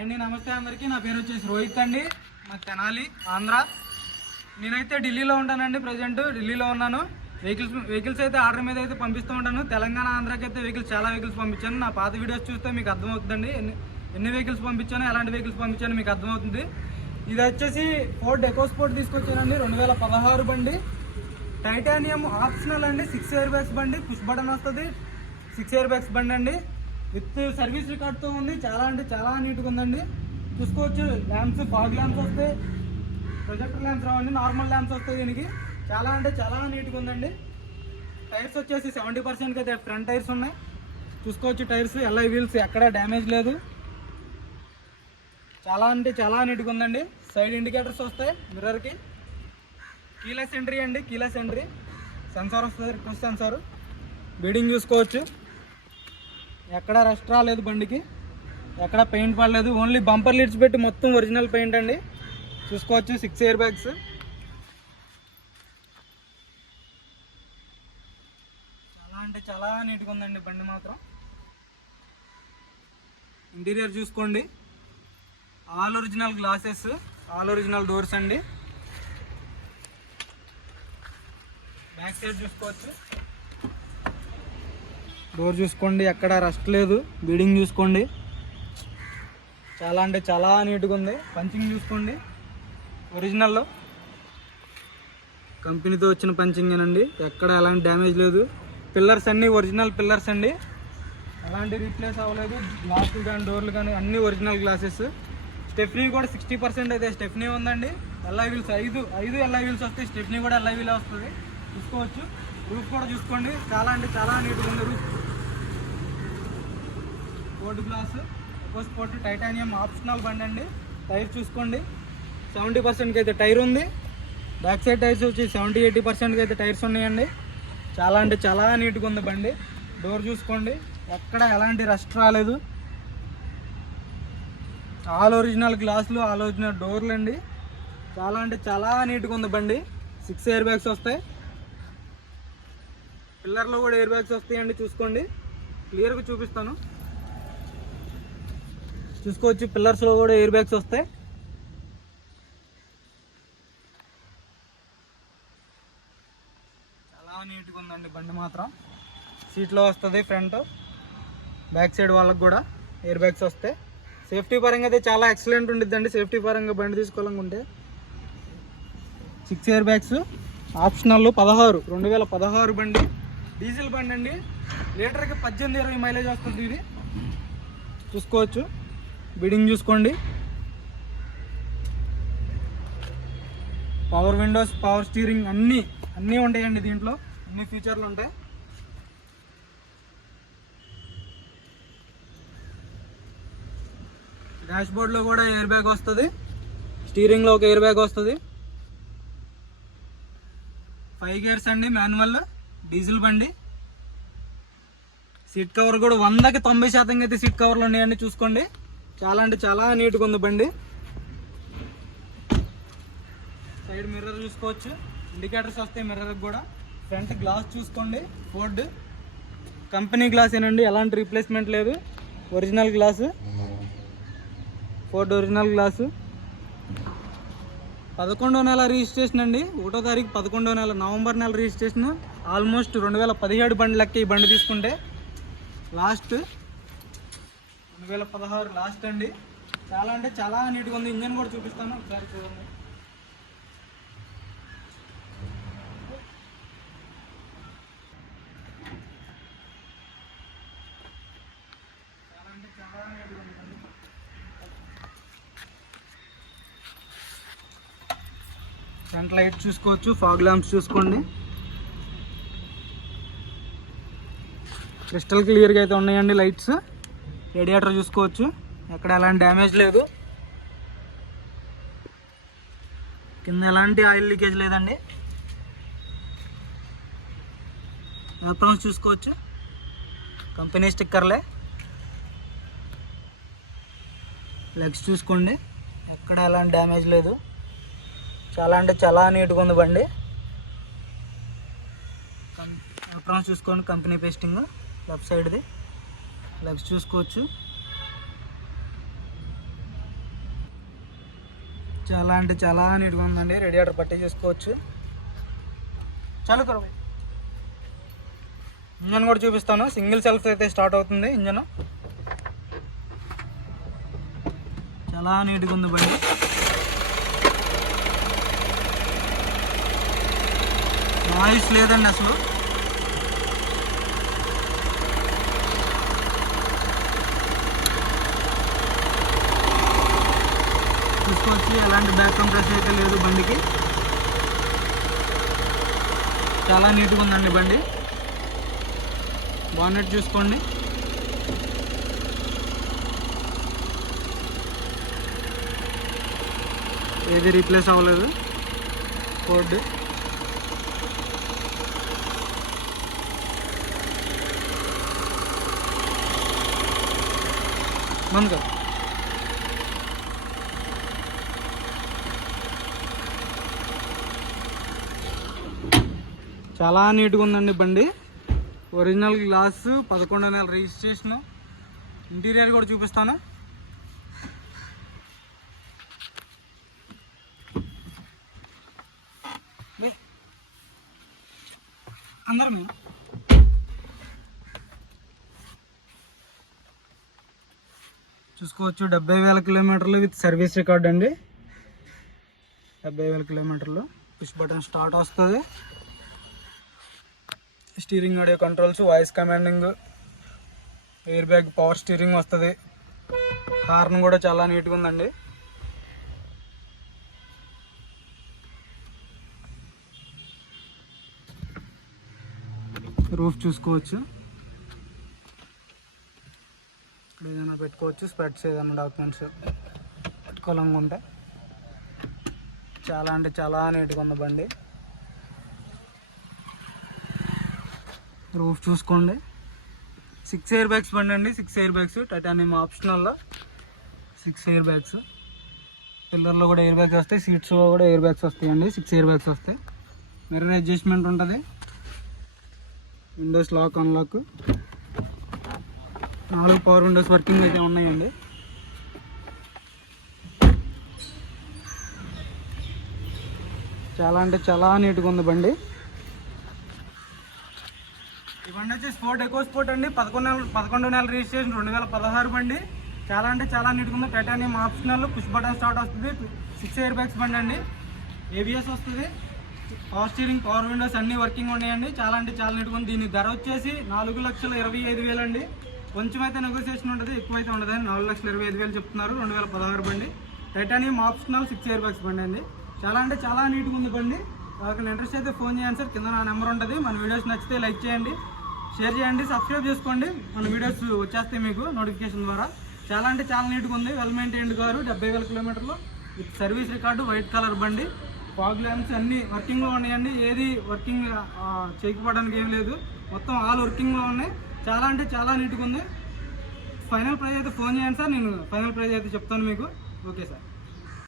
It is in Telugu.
అండి నమస్తే అందరికీ. నా పేరు వచ్చేసి రోహిత్ అండి. మా తెనాలి ఆంధ్ర. నేనైతే ఢిల్లీలో ఉంటానండి. ప్రజెంట్ ఢిల్లీలో ఉన్నాను. వెహికల్స్ అయితే ఆర్డర్ మీద అయితే పంపిస్తూ ఉంటాను. తెలంగాణ ఆంధ్రాకి అయితే చాలా వెహికల్స్ పంపించాను. నా పాత వీడియోస్ చూస్తే మీకు అర్థమవుతుందండి ఎన్ని వెహికల్స్ పంపించాను, ఎలాంటి వెహికల్స్ పంపించాను మీకు అర్థమవుతుంది. ఇది వచ్చేసి ఫోర్డ్ ఎకోస్పోర్ట్ తీసుకొచ్చానండి. 2016 బండి. టైటానియం ఆప్షనల్ అండి. 6 ఎయిర్ బ్యాగ్స్ బండి, పుష్ బటన్ వస్తుంది. 6 ఎయిర్ బ్యాగ్స్ బండి అండి. విత్ సర్వీస్ రికార్డ్తో ఉంది. చాలా నీట్గా ఉందండి. చూసుకోవచ్చు. ల్యాంప్స్, ఫాగ్ ల్యాంప్స్ వస్తాయి. ప్రొజెక్టర్ ల్యాంప్స్ రావండి, నార్మల్ ల్యాంప్స్ వస్తాయి. దీనికి చాలా నీట్గా ఉందండి. టైర్స్ వచ్చేసి 70% అయితే ఫ్రంట్ టైర్స్ ఉన్నాయి. చూసుకోవచ్చు. టైర్స్ ఎల్ఐ వీల్స్ ఎక్కడ డ్యామేజ్ లేదు. చాలా నీట్గా ఉందండి. సైడ్ ఇండికేటర్స్ వస్తాయి మిర్రర్కి. కీలెస్ ఎంట్రీ అండి. కీలెస్ ఎంట్రీ సెన్సార్ వస్తుంది, రిక్వెస్ట్ సెన్సార్. బీడింగ్ చూసుకోవచ్చు. ఎక్కడ రస్ట్ రాలేదు బండికి, ఎక్కడ పెయింట్ పడలేదు. ఓన్లీ బంపర్ లీడ్స్ పెట్టి మొత్తం ఒరిజినల్ పెయింట్ అండి. చూసుకోవచ్చు. 6 ఎయిర్ బ్యాగ్స్. చాలా నీట్గా ఉందండి బండి మాత్రం. ఇంటీరియర్ చూసుకోండి. All original glasses, all original doors అండి. బ్యాక్ సైడ్ చూసుకోవచ్చు. డోర్ చూసుకోండి, ఎక్కడ రస్ట్ లేదు. బీడింగ్ చూసుకోండి. చాలా నీట్గా ఉంది. పంచింగ్ చూసుకోండి. ఒరిజినల్లో కంపెనీతో వచ్చిన పంచింగ్ అండి. ఎక్కడ ఎలాంటి డ్యామేజ్ లేదు. పిల్లర్స్ అన్నీ ఒరిజినల్ పిల్లర్స్ అండి. ఎలాంటి రీప్లేస్ అవ్వలేదు. గ్లాసులు కానీ డోర్లు కానీ అన్నీ ఒరిజినల్ గ్లాసెస్. స్టెఫ్నీ కూడా 60% అయితే స్టెఫ్నీ ఉందండి. ఎల్ఐ వీల్స్ 5 ఎల్ఐ వీల్స్ వస్తాయి. స్టెఫ్నీ కూడా ఎల్ఐ వీల్ వస్తుంది. చూసుకోవచ్చు. రూఫ్ కూడా చూసుకోండి. చాలా నీట్గా ఉంది roof. Board glass, EcoSport titanium optional బండి అండి. టైర్ చూసుకోండి. 70% అయితే టైర్ ఉంది. బ్యాక్ సైడ్ టైర్స్ వచ్చి 70-80% అయితే టైర్స్ ఉన్నాయండి. చాలా నీట్గా ఉంది బండి. డోర్ చూసుకోండి. ఎక్కడ ఎలాంటి రస్ట్ రాలేదు. ఆల్ ఒరిజినల్ గ్లాసులు, ఆల్ ఒరిజినల్ డోర్లు అండి. చాలా నీట్గా ఉంది బండి. 6 ఎయిర్ బ్యాగ్స్ వస్తాయి. పిల్లర్లో కూడా ఎయిర్ బ్యాగ్స్ వస్తాయండి. చూసుకోండి. క్లియర్గా చూపిస్తాను. చూసుకోవచ్చు. పిల్లర్స్లో కూడా ఎయిర్ బ్యాగ్స్ వస్తాయి. చాలా నీట్గా ఉందండి బండి మాత్రం. సీట్లో వస్తుంది ఫ్రంట్, బ్యాక్ సైడ్ వాళ్ళకి కూడా ఎయిర్ బ్యాగ్స్ వస్తాయి. సేఫ్టీ పరంగా అయితే చాలా ఎక్సలెంట్ ఉండిద్దండి. సేఫ్టీ పరంగా బండి తీసుకోవాలనుకుంటే 6 ఎయిర్ బ్యాగ్స్ ఆప్షనల్. 2016 బండి. డీజిల్ బండి అండి. లీటర్కి 18-20 మైలేజ్ వస్తుంది ఇది. చూసుకోవచ్చు. బిడింగ్ చూసుకోండి. పవర్ విండోస్, పవర్ స్టీరింగ్ అన్నీ ఉంటాయండి దీంట్లో. అన్ని ఫీచర్లు ఉంటాయి. డాష్ బోర్డ్లో కూడా ఎయిర్ బ్యాగ్ వస్తుంది. స్టీరింగ్లో ఒక ఎయిర్ బ్యాగ్ వస్తుంది. 5 గేర్స్ అండి. మాన్యువల్ డీజిల్ బండి. సీట్ కవర్ కూడా 100కి 90% అయితే సీట్ కవర్లు ఉన్నాయండి. చూసుకోండి. చాలా నీట్గా ఉంది బండి. సైడ్ మిర్రర్ చూసుకోవచ్చు. ఇండికేటర్స్ వస్తాయి మిర్రర్కి కూడా. ఫ్రంట్ గ్లాస్ చూసుకోండి. ఫోర్డ్ కంపెనీ గ్లాస్ ఏనండి. ఎలాంటి రీప్లేస్మెంట్ లేదు. Original glass. Ford original glass. 11వ నెల రిజిస్ట్రేషన్ అండి. 1వ తారీఖు 11వ నెల, నవంబర్ నెల రిజిస్ట్రేషన్. ఆల్మోస్ట్ 2017 బండి లెక్క ఈ బండి తీసుకుంటే. లాస్ట్ 2016 లాస్ట్ అండి. చాలా నీట్గా ఉంది. ఇంజన్ కూడా చూపిస్తాను ఒకసారి చూడండి. చాలా నీట్గా ఉంది. ఫ్రంట్ లైట్ చూసుకోవచ్చు. ఫాగ్ ల్యాంప్స్ చూసుకోండి. క్రిస్టల్ క్లియర్గా అయితే ఉన్నాయండి లైట్స్. రేడియేటర్ చూసుకోవచ్చు. ఎక్కడ ఎలాంటి డ్యామేజ్ లేదు. కింద ఎలాంటి ఆయిల్ లీకేజ్ లేదండి. యాప్రాన్స్ చూసుకోవచ్చు. కంపెనీ స్టిక్కర్లే. లెగ్స్ చూసుకోండి. ఎక్కడ ఎలాంటి డ్యామేజ్ లేదు. చాలా నీట్గా ఉంది బండి. యాప్రాన్స్ చూసుకోండి. కంపెనీ పేస్టింగ్ లెఫ్ట్ సైడ్ది. లెగ్స్ చూసుకోవచ్చు. చాలా అంటే చాలా నీట్గా ఉందండి. రేడియేటర్ పట్టి చేసుకోవచ్చు. చాలు కరవై. ఇంజన్ కూడా చూపిస్తాను. సింగిల్ సెల్ఫ్ అయితే స్టార్ట్ అవుతుంది ఇంజన్. చాలా నీట్గా ఉంది బండి. నాయిస్ లేదండి అసలు. చూసుకోవచ్చు ఎలాంటి బ్యాక్ కంప్రెస్ అయితే లేదు బండికి. చాలా నీట్గా ఉందండి బండి. బానెట్ చూసుకోండి. ఏది రీప్లేస్ అవ్వలేదు. ఫోర్డ్ బంద్ కదా. చాలా నీట్గా ఉందండి బండి. ఒరిజినల్ గ్లాస్, 11వ నెల రిజిస్ట్రేషను. ఇంటీరియర్ కూడా చూపిస్తాను. అందరం చూసుకోవచ్చు. 70,000 కిలోమీటర్లు విత్ సర్వీస్ రికార్డ్ అండి. 70,000 కిలోమీటర్లు. పుష్ బటన్ స్టార్ట్ వస్తుంది. Steering audio controls, voice commanding, air bag, power steering వస్తుంది. హార్న్ కూడా చాలా నీట్గా ఉందండి. రూఫ్ చూసుకోవచ్చు. ఇక్కడ ఏదైనా పెట్టుకోవచ్చు. స్పెట్స్ ఏదైనా డాక్యుమెంట్స్ పెట్టుకోవాలనుకుంటే. చాలా అంటే చాలా నీట్గా ఉంది బండి. రూఫ్ చూసుకోండి. 6 ఎయిర్ బ్యాగ్స్ బండి అండి. 6 ఎయిర్ బ్యాగ్స్ టైటానియం ఆప్షనల్లో 6 ఎయిర్ బ్యాగ్స్. పిల్లర్లో కూడా ఎయిర్ బ్యాగ్స్ వస్తాయి. సీట్స్ కూడా ఎయిర్ బ్యాగ్స్ వస్తాయండి. 6 ఎయిర్ బ్యాగ్స్ వస్తాయి. మిర్రర్ అడ్జస్ట్మెంట్ ఉంటుంది. Windows lock unlock. 4 power windows working అయితే ఉన్నాయండి. చాలా అంటే చాలా నీట్గా ఉంది బండి. ఈ బండి వచ్చి స్పోర్ట్ ఎకో స్పోర్ట్ అండి. 11వ నెల రిజిస్ట్రేషన్, 2016 బండి. చాలా అంటే చాలా నీట్గా ఉంది. Titanium optional, push button start వస్తుంది. 6 ఎయిర్ బ్యాగ్స్ బండి అండి. ఏబిఎస్ వస్తుంది. పవర్ స్టీరింగ్, పవర్ విండోస్ అన్నీ వర్కింగ్ ఉన్నాయండి. చాలా అంటే చాలా నీట్గా ఉంది. దీని ధర వచ్చేసి 4,25,000 అండి. కొంచెం అయితే నెగోసియేషన్ ఉంటుంది, ఎక్కువ అయితే ఉండదు. 4,25,000 చెప్తున్నారు. 2016 బండి. టైటానియం ఆప్షనల్ 6 ఎయిర్ బ్యాగ్స్ బండి అండి. చాలా అంటే చాలా నీట్గా ఉంది బండి. వాళ్ళకి ఇంట్రెస్ట్ అయితే ఫోన్ చేయండి సార్. కింద నా నెంబర్ ఉంటుంది. మన వీడియోస్ నచ్చితే లైక్ చేయండి, షేర్ చేయండి, సబ్స్క్రైబ్ చేసుకోండి. మన వీడియోస్ వచ్చేస్తాయి మీకు నోటిఫికేషన్ ద్వారా. చాలా అంటే చాలా నీట్గా ఉంది. Well maintained car. 70,000 కిలోమీటర్లు with service record. White colour బండి. ఫాగ్ ల్యాంప్స్ అన్నీ వర్కింగ్లో ఉన్నాయండి. ఏది వర్కింగ్ చేయకపోవడానికి ఏం లేదు. మొత్తం ఆల్ వర్కింగ్లో ఉన్నాయి. చాలా అంటే చాలా నీట్గా ఉంది. ఫైనల్ ప్రైస్ అయితే ఫోన్ చేయండి సార్. నేను ఫైనల్ ప్రైస్ అయితే చెప్తాను మీకు. Okay sir.